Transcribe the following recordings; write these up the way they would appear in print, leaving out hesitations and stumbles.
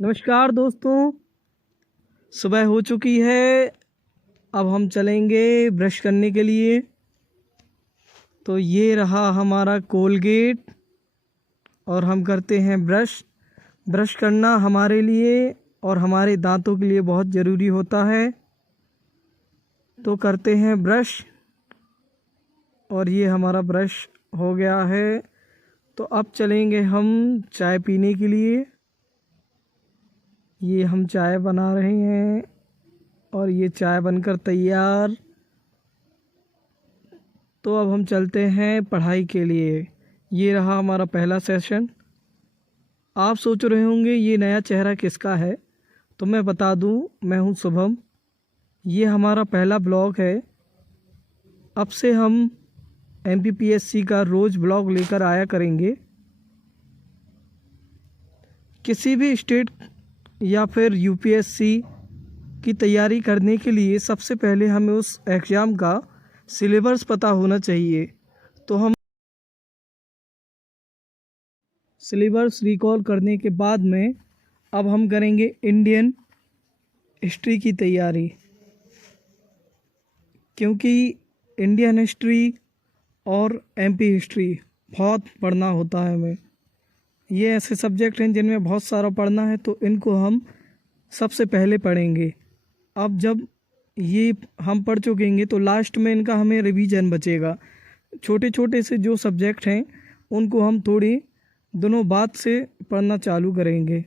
नमस्कार दोस्तों। सुबह हो चुकी है। अब हम चलेंगे ब्रश करने के लिए। तो ये रहा हमारा कोलगेट और हम करते हैं ब्रश। ब्रश करना हमारे लिए और हमारे दांतों के लिए बहुत ज़रूरी होता है। तो करते हैं ब्रश। और ये हमारा ब्रश हो गया है। तो अब चलेंगे हम चाय पीने के लिए। ये हम चाय बना रहे हैं और ये चाय बनकर तैयार। तो अब हम चलते हैं पढ़ाई के लिए। ये रहा हमारा पहला सेशन। आप सोच रहे होंगे ये नया चेहरा किसका है, तो मैं बता दूं, मैं हूं शुभम। ये हमारा पहला ब्लॉग है। अब से हम एमपीपीएससी का रोज़ ब्लॉग लेकर आया करेंगे। किसी भी स्टेट या फिर यूपीएससी की तैयारी करने के लिए सबसे पहले हमें उस एग्ज़ाम का सिलेबस पता होना चाहिए। तो हम सिलेबस रिकॉल करने के बाद में अब हम करेंगे इंडियन हिस्ट्री की तैयारी, क्योंकि इंडियन हिस्ट्री और एमपी हिस्ट्री बहुत पढ़ना होता है हमें। ये ऐसे सब्जेक्ट हैं जिनमें बहुत सारा पढ़ना है, तो इनको हम सबसे पहले पढ़ेंगे। अब जब ये हम पढ़ चुकेंगे तो लास्ट में इनका हमें रिवीजन बचेगा। छोटे छोटे से जो सब्जेक्ट हैं उनको हम थोड़ी दोनों बाद से पढ़ना चालू करेंगे।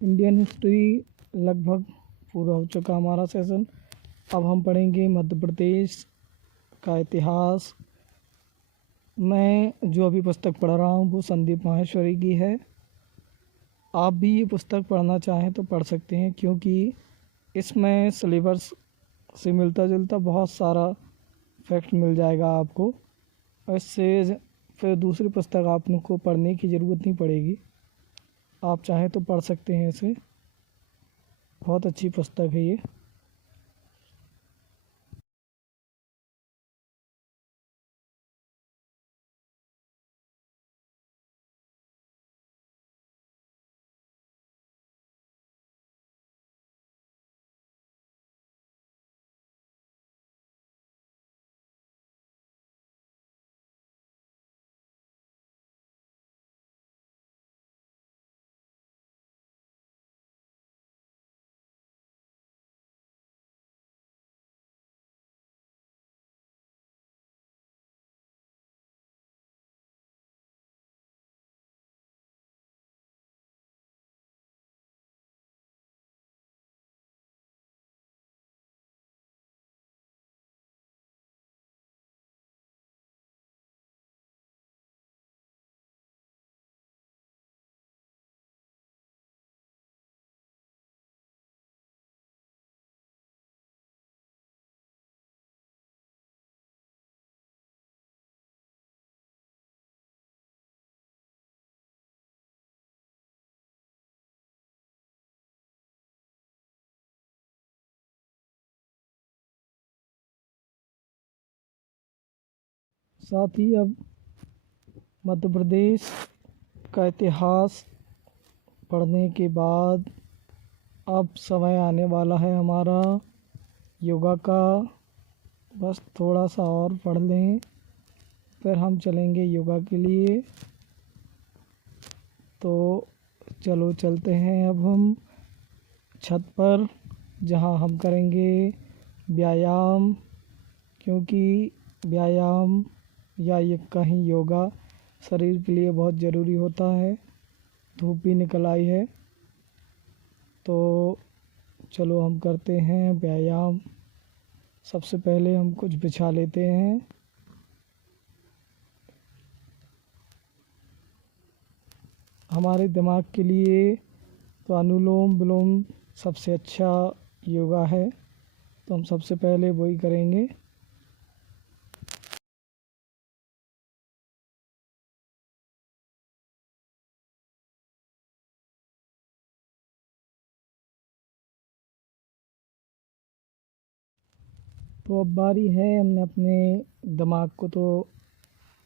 इंडियन हिस्ट्री लगभग पूरा हो चुका हमारा सेशन। अब हम पढ़ेंगे मध्य प्रदेश का इतिहास। मैं जो अभी पुस्तक पढ़ रहा हूँ वो संदीप माहेश्वरी की है। आप भी ये पुस्तक पढ़ना चाहें तो पढ़ सकते हैं, क्योंकि इसमें सिलेबस से मिलता जुलता बहुत सारा फैक्ट मिल जाएगा आपको। इससे फिर दूसरी पुस्तक आपको पढ़ने की ज़रूरत नहीं पड़ेगी। आप चाहें तो पढ़ सकते हैं इसे। बहुत अच्छी पुस्तक है ये। साथ ही अब मध्य प्रदेश का इतिहास पढ़ने के बाद अब समय आने वाला है हमारा योगा का। बस थोड़ा सा और पढ़ लें फिर हम चलेंगे योगा के लिए। तो चलो चलते हैं अब हम छत पर, जहाँ हम करेंगे व्यायाम, क्योंकि व्यायाम या ये कहीं योगा शरीर के लिए बहुत ज़रूरी होता है। धूप भी निकल आई है तो चलो हम करते हैं व्यायाम। सबसे पहले हम कुछ बिछा लेते हैं। हमारे दिमाग के लिए तो अनुलोम विलोम सबसे अच्छा योगा है, तो हम सबसे पहले वही करेंगे। तो अब बारी है, हमने अपने दिमाग को तो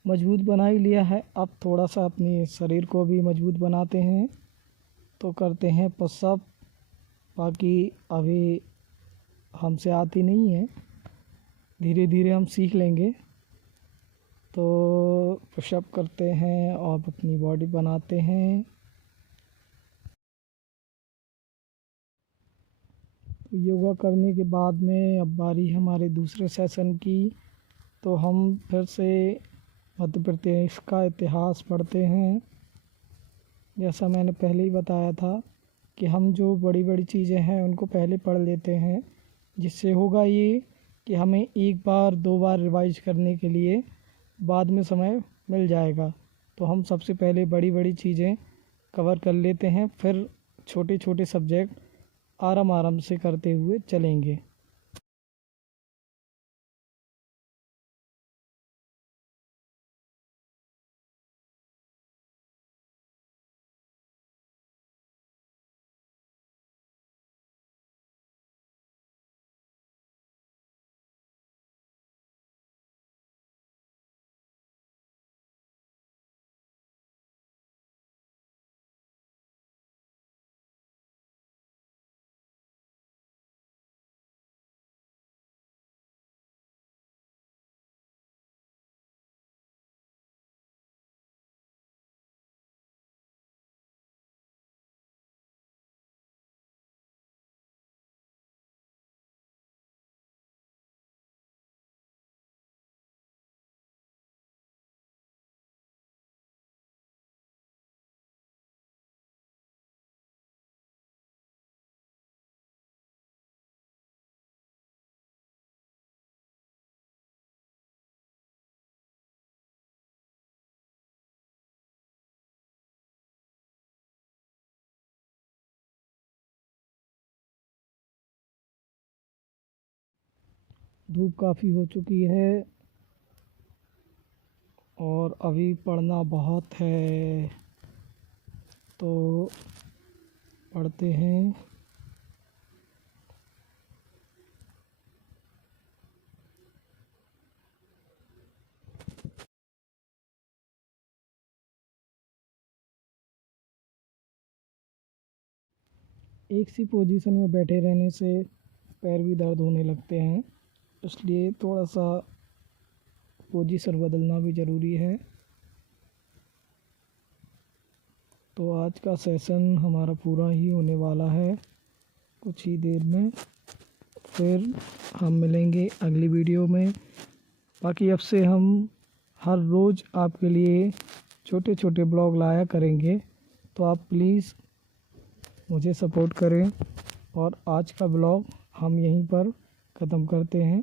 मजबूत बना ही लिया है, अब थोड़ा सा अपने शरीर को भी मजबूत बनाते हैं। तो करते हैं पुशअप, बाकी अभी हमसे आती नहीं है, धीरे धीरे हम सीख लेंगे। तो पुशअप करते हैं और अपनी बॉडी बनाते हैं। तो योगा करने के बाद में अब बारी हमारे दूसरे सेशन की। तो हम फिर से मध्य प्रदेश का इतिहास पढ़ते हैं। जैसा मैंने पहले ही बताया था कि हम जो बड़ी बड़ी चीज़ें हैं उनको पहले पढ़ लेते हैं, जिससे होगा ये कि हमें एक बार दो बार रिवाइज करने के लिए बाद में समय मिल जाएगा। तो हम सबसे पहले बड़ी बड़ी चीज़ें कवर कर लेते हैं, फिर छोटे छोटे सब्जेक्ट आराम आराम से करते हुए चलेंगे। धूप काफ़ी हो चुकी है और अभी पढ़ना बहुत है, तो पढ़ते हैं। एक सी पोजीशन में बैठे रहने से पैर भी दर्द होने लगते हैं, इसलिए थोड़ा सा पोजीशन बदलना भी ज़रूरी है। तो आज का सेशन हमारा पूरा ही होने वाला है कुछ ही देर में, फिर हम मिलेंगे अगली वीडियो में। बाकी अब से हम हर रोज़ आपके लिए छोटे छोटे ब्लॉग लाया करेंगे, तो आप प्लीज़ मुझे सपोर्ट करें। और आज का ब्लॉग हम यहीं पर ख़त्म करते हैं।